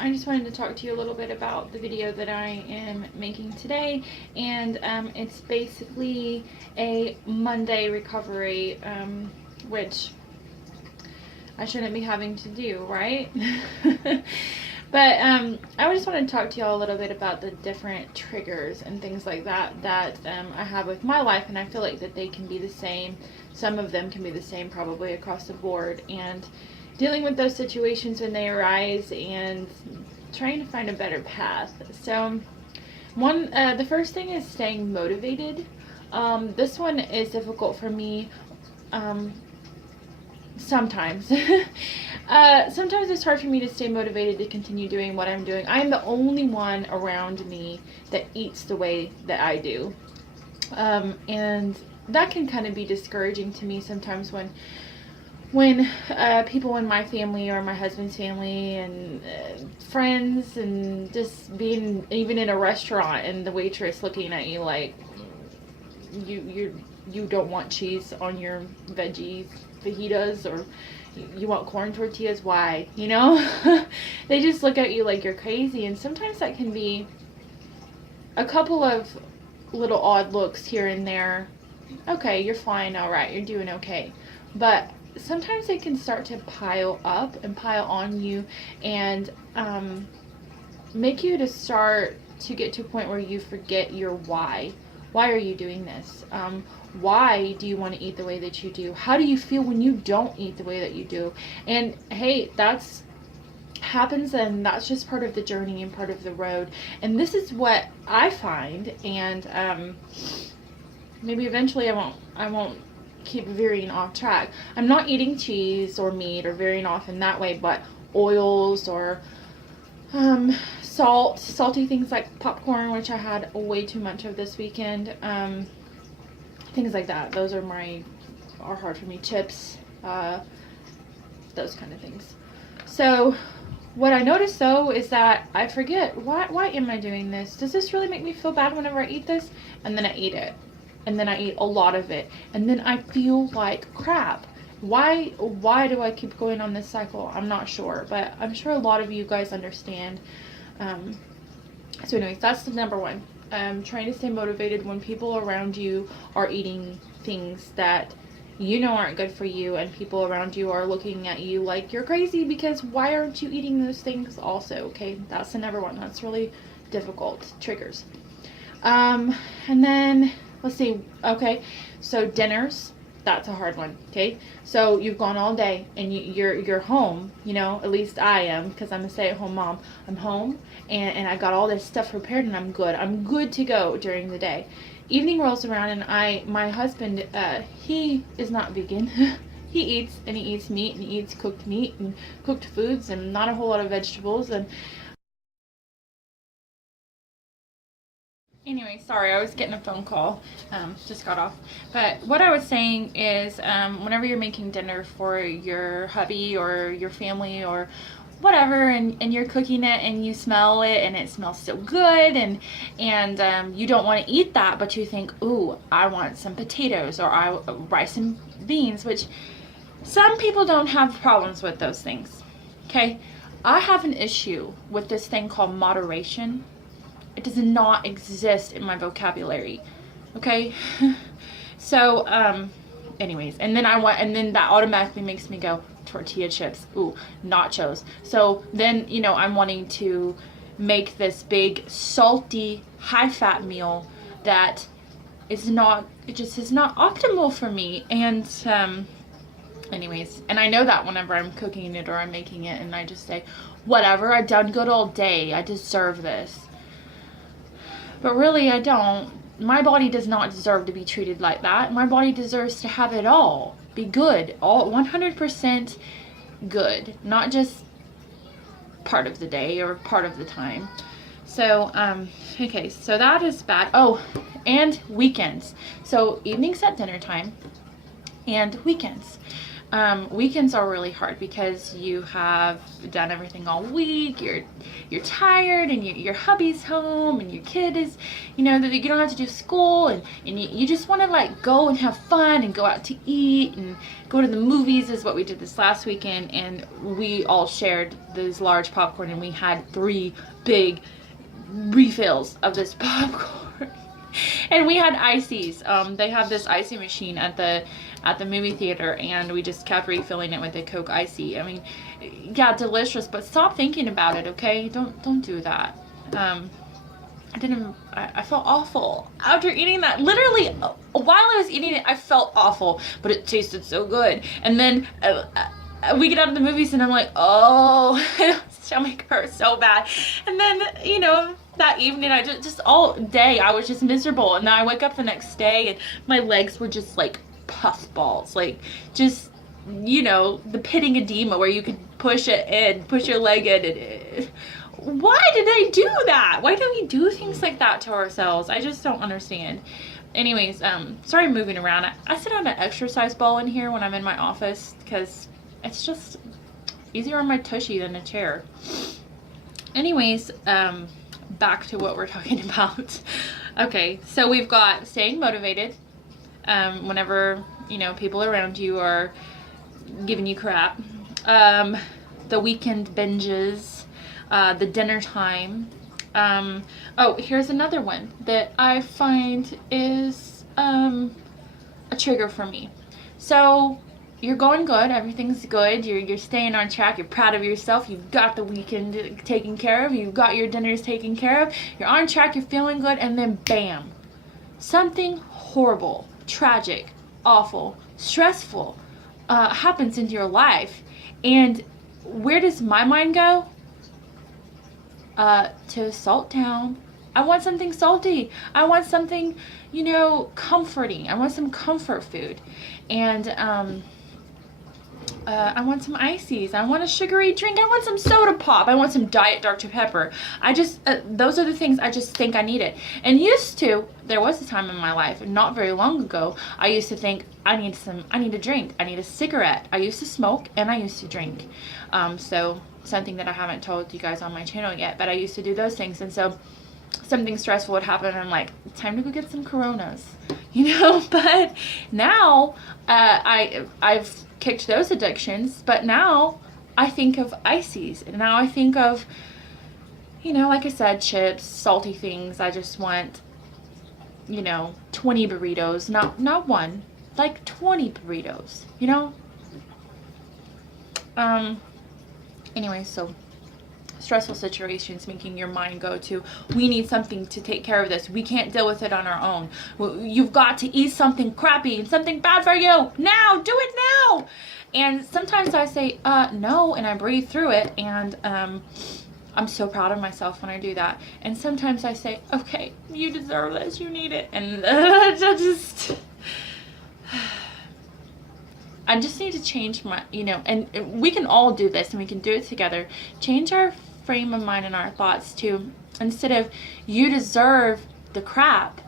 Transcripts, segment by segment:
I just wanted to talk to you a little bit about the video that I am making today, and it's basically a Monday recovery, which I shouldn't be having to do, right? But I just want to talk to y'all a little bit about the different triggers and things like that that I have with my life, and I feel like that they can be the same. Some of them can be the same probably across the board, and dealing with those situations when they arise and trying to find a better path. So the first thing is staying motivated. This one is difficult for me. Sometimes. Sometimes it's hard for me to stay motivated to continue doing what I'm doing. I'm the only one around me that eats the way that I do. And that can kind of be discouraging to me sometimes when people in my family or my husband's family and friends, and just being even in a restaurant and the waitress looking at you like you don't want cheese on your veggie fajitas, or you want corn tortillas, why? You know? They just look at you like you're crazy, and sometimes that can be a couple of little odd looks here and there. Okay, you're fine, alright, you're doing okay. But sometimes they can start to pile up and pile on you, and make you to start to get to a point where you forget your why. Why are you doing this? Why do you want to eat the way that you do? How do you feel when you don't eat the way that you do? And hey, that's happens, and that's just part of the journey and part of the road. And this is what I find, and maybe eventually I won't keep veering off track. I'm not eating cheese or meat or veering off in that way, but oils or salty things like popcorn, which I had way too much of this weekend, things like that. Those are hard for me. Chips, those kind of things. So what I noticed though is that I forget, why am I doing this? Does this really make me feel bad whenever I eat this? And then I eat it, and then I eat a lot of it, and then I feel like crap. Why do I keep going on this cycle? I'm not sure, but I'm sure a lot of you guys understand. So anyways, that's the number one. Trying to stay motivated when people around you are eating things that you know aren't good for you, and people around you are looking at you like you're crazy because why aren't you eating those things also? Okay, that's the number one. That's really difficult. Triggers. And then let's see. Okay, so dinners. That's a hard one. Okay, so you've gone all day and you're home, you know, at least I am, because I'm a stay-at-home mom. I'm home, and I got all this stuff prepared, and I'm good to go during the day. Evening rolls around, and my husband, he is not vegan. He eats meat, and he eats cooked meat and cooked foods and not a whole lot of vegetables. And anyway, sorry, I was getting a phone call, just got off. But what I was saying is, whenever you're making dinner for your hubby or your family or whatever, and you're cooking it and you smell it and it smells so good, and you don't want to eat that, but you think, ooh, I want some potatoes, or rice and beans, which some people don't have problems with those things. Okay, I have an issue with this thing called moderation. It does not exist in my vocabulary. Okay? So, anyways, and then that automatically makes me go, tortilla chips, ooh, nachos. So then, you know, I'm wanting to make this big, salty, high-fat meal that it just is not optimal for me. And, anyways, and I know that whenever I'm cooking it or I'm making it, and I just say, whatever, I've done good all day, I deserve this. But really, I don't. My body does not deserve to be treated like that. My body deserves to have it all. Be good. All 100% good. Not just part of the day or part of the time. So, okay, so that is bad. Oh, and weekends. So, evenings at dinner time and weekends. weekends are really hard because you have done everything all week. You're tired, and your hubby's home, and your kid is, you know, that you don't have to do school, and you just want to like go and have fun and go out to eat and go to the movies is what we did this last weekend, and we all shared this large popcorn, and we had 3 big refills of this popcorn. And we had ices. They have this icy machine at the movie theater, and we just kept refilling it with a Coke icy. I mean, yeah, delicious, but stop thinking about it, okay? Don't do that. I felt awful after eating that. Literally, while I was eating it, I felt awful, but it tasted so good. And then we get out of the movies, and I'm like, oh, stomach hurts so bad. And then, you know, that evening, I just all day, I was just miserable. And then I wake up the next day, and my legs were just like puff balls, like just, you know, the pitting edema where you could push it in, push your leg in. Why did I do that? Why do we do things like that to ourselves? I just don't understand. Anyways, sorry moving around. I sit on an exercise ball in here when I'm in my office because it's just easier on my tushy than a chair. Anyways, back to what we're talking about. Okay, so we've got staying motivated whenever, you know, people around you are giving you crap. The weekend binges, the dinner time. Oh, here's another one that I find is a trigger for me. So you're going good, everything's good, you're staying on track, you're proud of yourself, you've got the weekend taken care of, you've got your dinners taken care of, you're on track, you're feeling good, and then bam, something horrible, tragic, awful, stressful happens into your life. And where does my mind go? To salt town. I want something salty. I want something, you know, comforting. I want some comfort food. And I want some ices. I want a sugary drink. I want some soda pop. I want some Diet Dr. Pepper. I just, those are the things I just think I need it. And there was a time in my life, not very long ago, I used to think, I need a drink. I need a cigarette. I used to smoke and I used to drink. So something that I haven't told you guys on my channel yet, but I used to do those things. And so something stressful would happen, and I'm like, time to go get some Coronas, you know. But now I've kicked those addictions, but now I think of ices, and now I think of, you know, like I said, chips, salty things. I just want, you know, 20 burritos, not one, like 20 burritos, you know. Anyway, so stressful situations making your mind go to, we need something to take care of this. We can't deal with it on our own. You've got to eat something crappy and something bad for you now. Do it now. And sometimes I say no, and I breathe through it, and I'm so proud of myself when I do that. And sometimes I say, okay, you deserve this, you need it, and I just need to change my, you know, and we can all do this, and we can do it together. Change our frame of mind and our thoughts to, instead of you deserve the crap,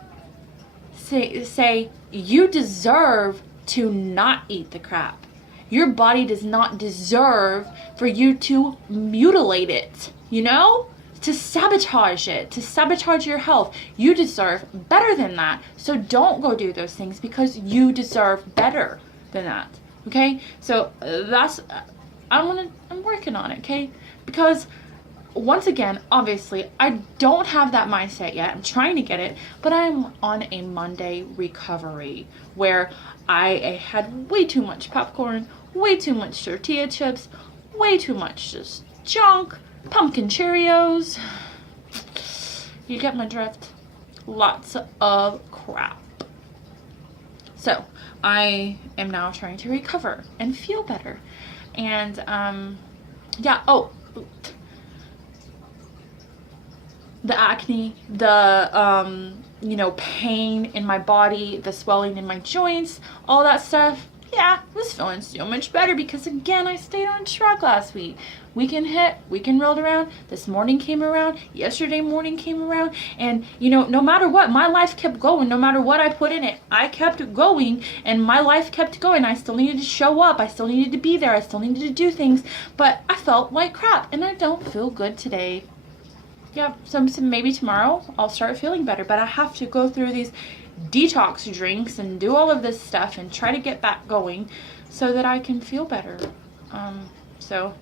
say you deserve to not eat the crap. Your body does not deserve for you to mutilate it, you know? To sabotage it, to sabotage your health. You deserve better than that. So don't go do those things, because you deserve better than that. Okay? So I'm working on it, okay? Because once again, obviously, I don't have that mindset yet. I'm trying to get it, but I'm on a Monday recovery where I had way too much popcorn, way too much tortilla chips, way too much just junk, pumpkin Cheerios. You get my drift? Lots of crap. So I am now trying to recover and feel better. And yeah, the acne, the you know, pain in my body, the swelling in my joints, all that stuff, yeah, I was feeling so much better because, again, I stayed on track last week. Weekend hit, weekend rolled around, this morning came around, yesterday morning came around, and, you know, no matter what, my life kept going. No matter what I put in it, I kept going, and my life kept going. I still needed to show up. I still needed to be there. I still needed to do things, but I felt like crap, and I don't feel good today. Yeah, so maybe tomorrow I'll start feeling better, but I have to go through these detox drinks and do all of this stuff and try to get back going so that I can feel better. So,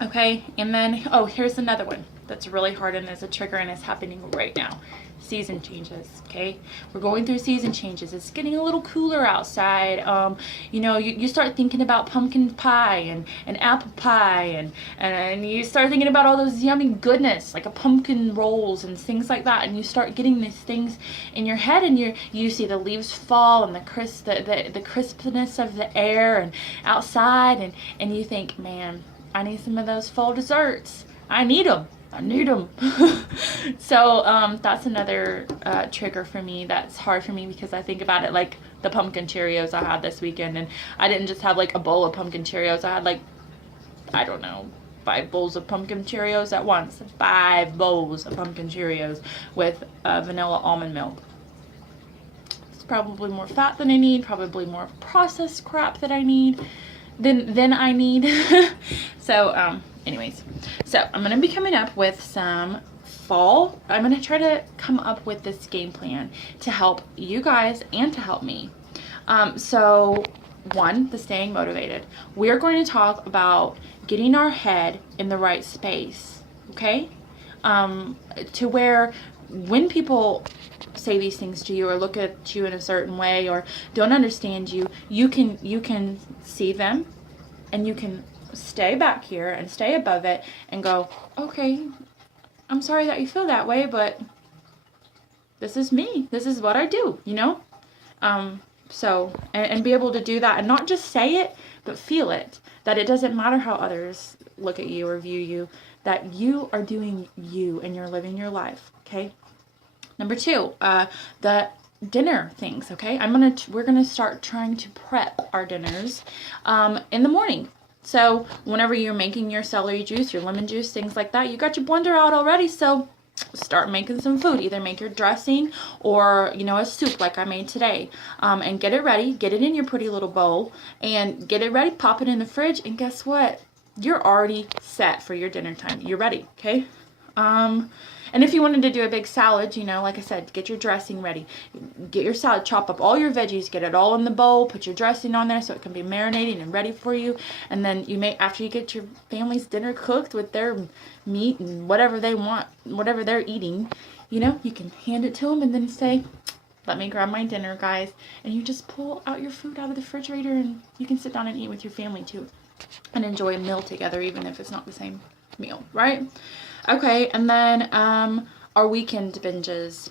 okay, and then, oh, here's another one that's really hard and is a trigger and is happening right now. Season changes, okay? We're going through season changes. It's getting a little cooler outside. You know, you start thinking about pumpkin pie and apple pie and you start thinking about all those yummy goodness, like a pumpkin rolls and things like that, and you start getting these things in your head, and you see the leaves fall and the crispness of the air and outside, and you think, man, I need some of those fall desserts. I need them. So that's another trigger for me. That's hard for me because I think about it like the pumpkin Cheerios I had this weekend, and I didn't just have like a bowl of pumpkin Cheerios. I had like, I don't know, 5 bowls of pumpkin Cheerios at once. 5 bowls of pumpkin Cheerios with vanilla almond milk. It's probably more fat than I need, probably more processed crap that I need than I need. So anyways, so I'm going to be coming up with some fall. I'm going to try to come up with this game plan to help you guys and to help me. So one, the staying motivated. We're going to talk about getting our head in the right space, okay? To where when people say these things to you or look at you in a certain way or don't understand you, you can see them and you can stay back here and stay above it and go, okay, I'm sorry that you feel that way, but this is me. This is what I do, you know? So, and be able to do that and not just say it, but feel it. That it doesn't matter how others look at you or view you, that you are doing you and you're living your life, okay? Number 2, the dinner things, okay? We're gonna start trying to prep our dinners in the morning. So whenever you're making your celery juice, your lemon juice, things like that, you got your blender out already, so start making some food. Either make your dressing or, you know, a soup like I made today, and get it ready, get it in your pretty little bowl and get it ready, pop it in the fridge, and guess what? You're already set for your dinner time. You're ready, okay? And if you wanted to do a big salad, you know, like I said, get your dressing ready. Get your salad, chop up all your veggies, get it all in the bowl, put your dressing on there so it can be marinating and ready for you. And then after you get your family's dinner cooked with their meat and whatever they want, whatever they're eating, you know, you can hand it to them and then say, let me grab my dinner, guys. And you just pull out your food out of the refrigerator and you can sit down and eat with your family too. And enjoy a meal together, even if it's not the same meal, right? Okay, and then our weekend binges.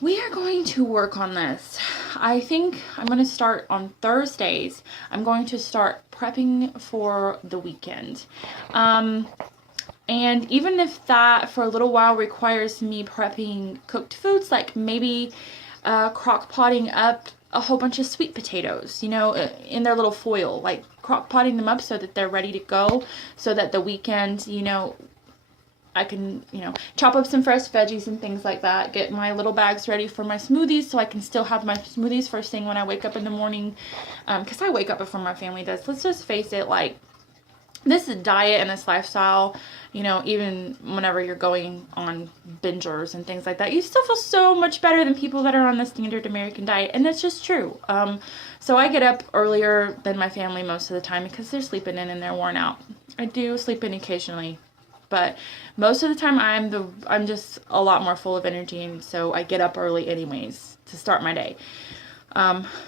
We are going to work on this. I think I'm going to start on Thursdays. I'm going to start prepping for the weekend. And even if that for a little while requires me prepping cooked foods, like maybe crock potting up a whole bunch of sweet potatoes, you know, in their little foil, like crock potting them up so that they're ready to go, so that the weekend, you know, I can, you know, chop up some fresh veggies and things like that, get my little bags ready for my smoothies so I can still have my smoothies first thing when I wake up in the morning, because I wake up before my family does. Let's just face it, like, this diet and this lifestyle, you know, even whenever you're going on bingers and things like that, you still feel so much better than people that are on the standard American diet, and that's just true. So I get up earlier than my family most of the time because they're sleeping in and they're worn out. I do sleep in occasionally, but most of the time I'm just a lot more full of energy, and so I get up early anyways to start my day.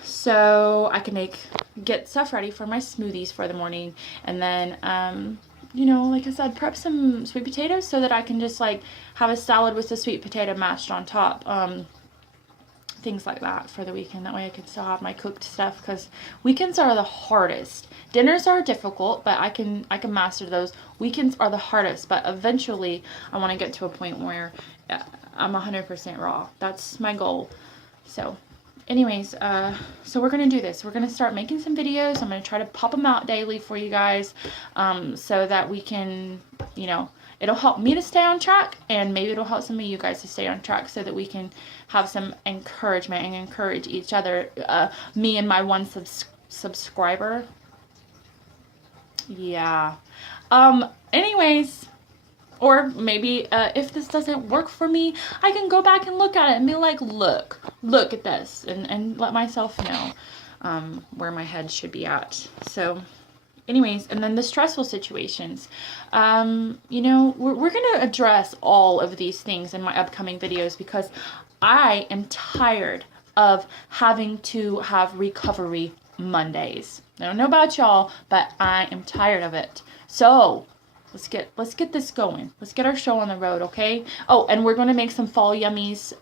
So I can get stuff ready for my smoothies for the morning, and then you know, like I said, prep some sweet potatoes so that I can just like have a salad with the sweet potato mashed on top. Things like that for the weekend. That way I can still have my cooked stuff, because weekends are the hardest. Dinners are difficult, but I can master those. Weekends are the hardest, but eventually I want to get to a point where I'm 100% raw. That's my goal. So anyways, so we're gonna do this. We're gonna start making some videos. I'm gonna try to pop them out daily for you guys, so that we can, you know, it'll help me to stay on track, and maybe it'll help some of you guys to stay on track, so that we can have some encouragement and encourage each other. Me and my one subscriber. Yeah. Anyways. Or maybe if this doesn't work for me, I can go back and look at it and be like, look at this, and let myself know where my head should be at. So anyways, and then the stressful situations. You know, we're going to address all of these things in my upcoming videos, because I am tired of having to have recovery Mondays. I don't know about y'all, but I am tired of it. So let's get this going. Let's get our show on the road, okay? Oh, and we're going to make some fall yummies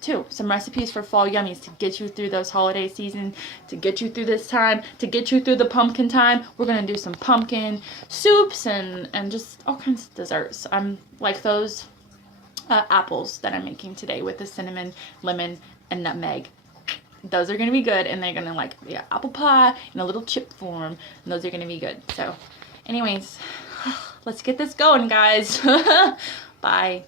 too. Some recipes for fall yummies to get you through those holiday season, to get you through this time, to get you through the pumpkin time. We're going to do some pumpkin soups and just all kinds of desserts. Like those apples that I'm making today with the cinnamon, lemon, and nutmeg. Those are going to be good, and they're going to like apple pie in a little chip form, and those are going to be good. So anyways, let's get this going, guys. Bye.